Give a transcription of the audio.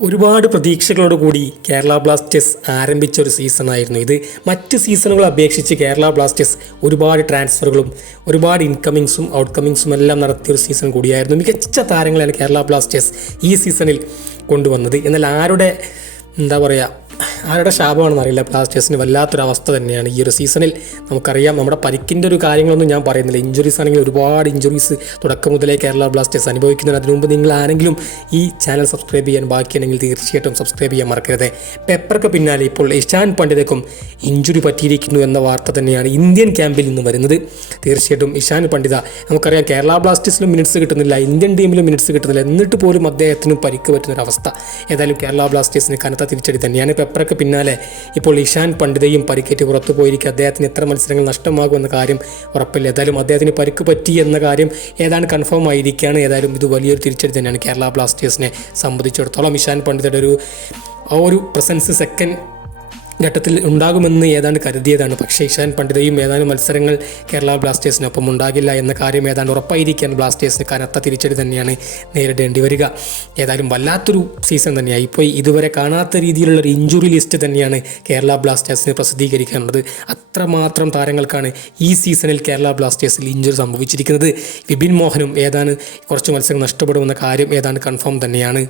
ഒരുപാട് പ്രതീക്ഷകളോട് കൂടി കേരള ബ്ലാസ്റ്റേഴ്സ് ആരംഭിച്ച ഒരു സീസണായിരുന്നു ഇത്. മറ്റ് സീസണുകളെ അപേക്ഷിച്ച് കേരള ബ്ലാസ്റ്റേഴ്സ് ഒരുപാട് ട്രാൻസ്ഫറുകളും ഒരുപാട് ഇൻകമിങ്സും ഔട്ട്കമിങ്സും എല്ലാം നടത്തിയൊരു സീസൺ കൂടിയായിരുന്നു. മികച്ച താരങ്ങളാണ് കേരള ബ്ലാസ്റ്റേഴ്സ് ഈ സീസണിൽ കൊണ്ടുവന്നത്. എന്നാൽ ആരുടെ ശാപമാണെന്ന് അറിയില്ല, ബ്ലാസ്റ്റേഴ്സിന് വല്ലാത്തൊരവസ്ഥ തന്നെയാണ് ഈ ഒരു സീസണിൽ. നമുക്കറിയാം, നമ്മുടെ പരിക്കിൻ്റെ ഒരു കാര്യങ്ങളൊന്നും ഞാൻ പറയുന്നില്ല. ഇഞ്ചുറീസ് ആണെങ്കിൽ ഒരുപാട് ഇഞ്ചുറീസ് തുടക്കം മുതലേ കേരള ബ്ലാസ്റ്റേഴ്സ് അനുഭവിക്കുന്നതിന്. അതിനു മുമ്പ് നിങ്ങൾ ആരെങ്കിലും ഈ ചാനൽ സബ്സ്ക്രൈബ് ചെയ്യാൻ ബാക്കിയാണെങ്കിൽ തീർച്ചയായിട്ടും സബ്സ്ക്രൈബ് ചെയ്യാൻ മറക്കരുത്. പെപ്പർക്ക് പിന്നാലെ ഇപ്പോൾ ഇഷാൻ പണ്ഡിതക്കും ഇഞ്ചുറി പറ്റിയിരിക്കുന്നു എന്ന വാർത്ത തന്നെയാണ് ഇന്ത്യൻ ക്യാമ്പിൽ നിന്ന് വരുന്നത്. തീർച്ചയായിട്ടും ഇഷാൻ പണ്ഡിത, നമുക്കറിയാം കേരള ബ്ലാസ്റ്റേഴ്സിലും മിനിറ്റ്സ് കിട്ടുന്നില്ല, ഇന്ത്യൻ ടീമിലും മിനിറ്റ്സ് കിട്ടുന്നില്ല, എന്നിട്ട് പോലും അദ്ദേഹത്തിന് പരിക്ക് പറ്റുന്നൊരവസ്ഥ. ഏതായാലും കേരള ബ്ലാസ്റ്റേഴ്സിന് കനത്ത തിരിച്ചടി തന്നെയാണ്. പെപ്പർക്ക് പിന്നാലെ ഇപ്പോൾ ഇഷാൻ പണ്ഡിതയും പരിക്കേറ്റ് പുറത്തു പോയിരിക്കുക. അദ്ദേഹത്തിന് എത്ര മത്സരങ്ങൾ നഷ്ടമാകുമെന്ന കാര്യം ഉറപ്പില്ല. ഏതായാലും അദ്ദേഹത്തിന് പരിക്ക് പറ്റി എന്ന കാര്യം ഏതാണ്ട് കൺഫേം ആയിരിക്കുകയാണ്. ഏതായാലും ഇത് വലിയൊരു തിരിച്ചടി തന്നെയാണ് കേരള ബ്ലാസ്റ്റേഴ്സിനെ സംബന്ധിച്ചിടത്തോളം. ഇഷാൻ പണ്ഡിതയുടെ ഒരു പ്രസൻസ് സെക്കൻഡ് ഘട്ടത്തിൽ ഉണ്ടാകുമെന്ന് ഏതാണ്ട് കരുതിയതാണ്. പക്ഷേ ഇഷാൻ പണ്ഡിതയും ഏതാനും മത്സരങ്ങൾ കേരള ബ്ലാസ്റ്റേഴ്സിനൊപ്പം ഉണ്ടാകില്ല എന്ന കാര്യം ഏതാണ്ട് ഉറപ്പായിരിക്കാൻ ബ്ലാസ്റ്റേഴ്സിന് കനത്ത തിരിച്ചടി തന്നെയാണ് നേരിടേണ്ടി വരിക. ഏതായാലും വല്ലാത്തൊരു സീസൺ തന്നെയായി. ഇപ്പോൾ ഇതുവരെ കാണാത്ത രീതിയിലുള്ളൊരു ഇഞ്ചുറി ലിസ്റ്റ് തന്നെയാണ് കേരള ബ്ലാസ്റ്റേഴ്സിന് പ്രസിദ്ധീകരിക്കാനുള്ളത്. അത്രമാത്രം താരങ്ങൾക്കാണ് ഈ സീസണിൽ കേരള ബ്ലാസ്റ്റേഴ്സിൽ ഇഞ്ചുറി സംഭവിച്ചിരിക്കുന്നത്. വിപിൻ മോഹനും ഏതാണ്ട് കുറച്ച് മത്സരങ്ങൾ നഷ്ടപ്പെടുമെന്ന കാര്യം ഏതാണ്ട് കൺഫേം തന്നെയാണ്.